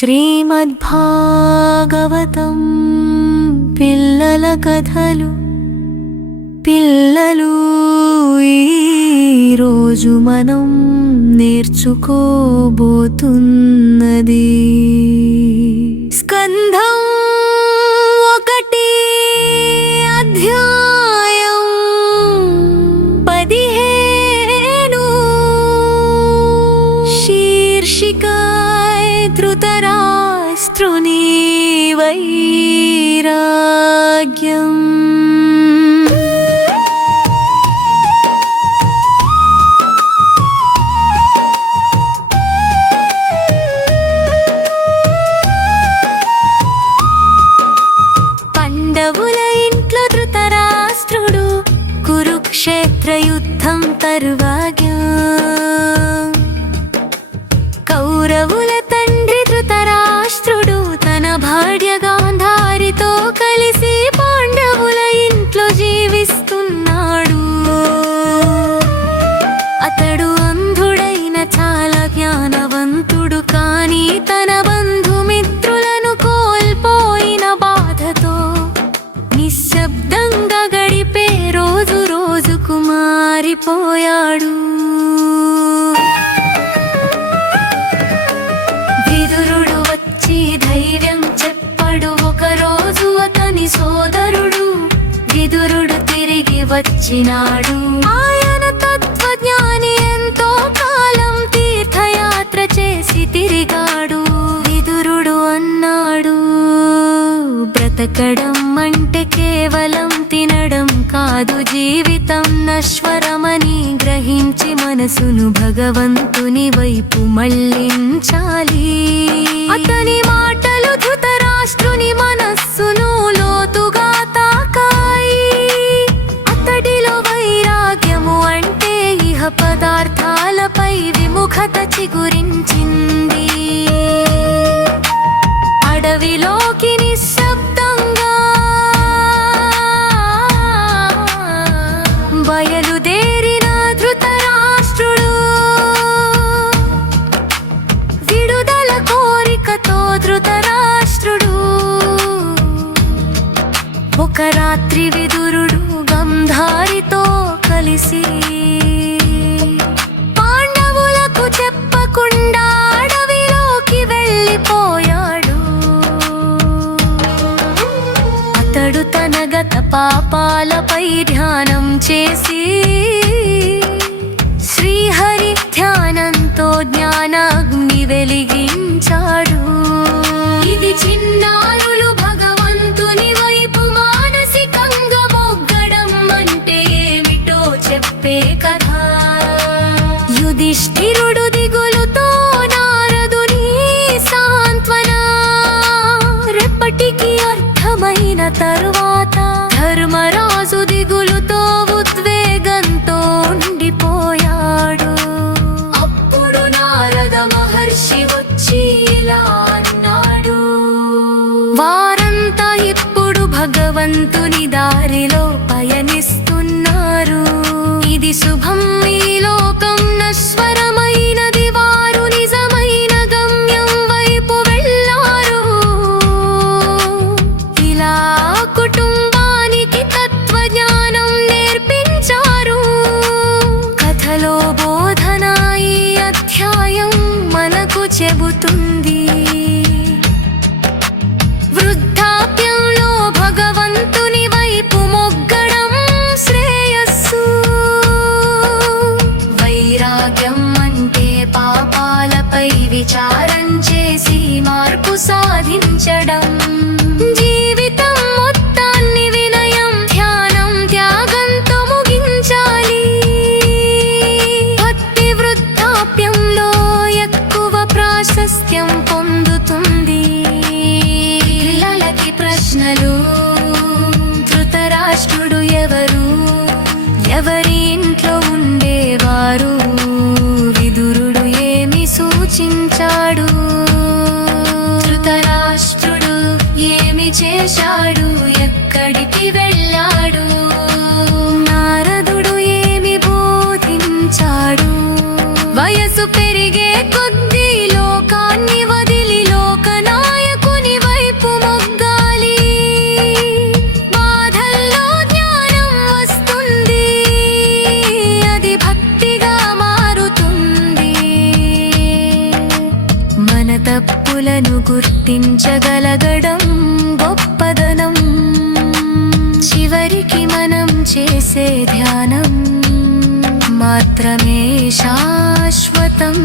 శ్రీమద్భాగవతం పిల్లల కథలు పిల్లలు ఈరోజు మనం నేర్చుకోబోతున్నది. స్కంధం ఒకటి అధ్యాయం యుద్ధం తరువాగా. కౌరవుల తండ్రి ధృతరాష్ట్రుడు తన భార్యగా పోయాడు. విదురుడు వచ్చి ధైర్యం చెప్పడు. ఒకరోజు అతని సోదరుడు విదురుడు తిరిగి వచ్చినాడు. ఆయన తత్వజ్ఞాని ఎంతో కాలం తీర్థయాత్ర చేసి తిరిగాడు. విదురుడు అన్నాడు బ్రతకడం అంటే కేవలం తినడం కాదు జీవితం. నశ్వరమని గ్రహించి మనసును భగవంతుని వైపు మళ్ళించాలి. అతని మాటలు ధృతరాష్ట్రుని మనస్సును లోతుగా తాకాయి. అతడిలో వైరాగ్యము అంటే ఇహ పదార్థాలపై విముఖత చిగురు పాపాలపై ధ్యానం చేసి శ్రీహరి ధ్యానంతో జ్ఞానాగ్ని వెలిగించాడు. ఇది చిన్నారులు భగవంతుని వైపు మానసికంగా మొగ్గడం అంటే ఏమిటో చెప్పే కథ. యుధిష్ఠిరుడు దిగులుతో నారదుని సాంత్వన రెప్పటికి అర్థమైన తరువాత ఉండిపోయాడు అప్పుడు నారద మహర్షి వచ్చి ఇలా అన్నాడు. వారంతా ఇప్పుడు భగవంతుని చెబుతున్నా. tiempo en తప్పులను గుర్తించగలగడం గొప్పదనం. చివరికి మనం చేసే ధ్యానం మాత్రమే శాశ్వతం.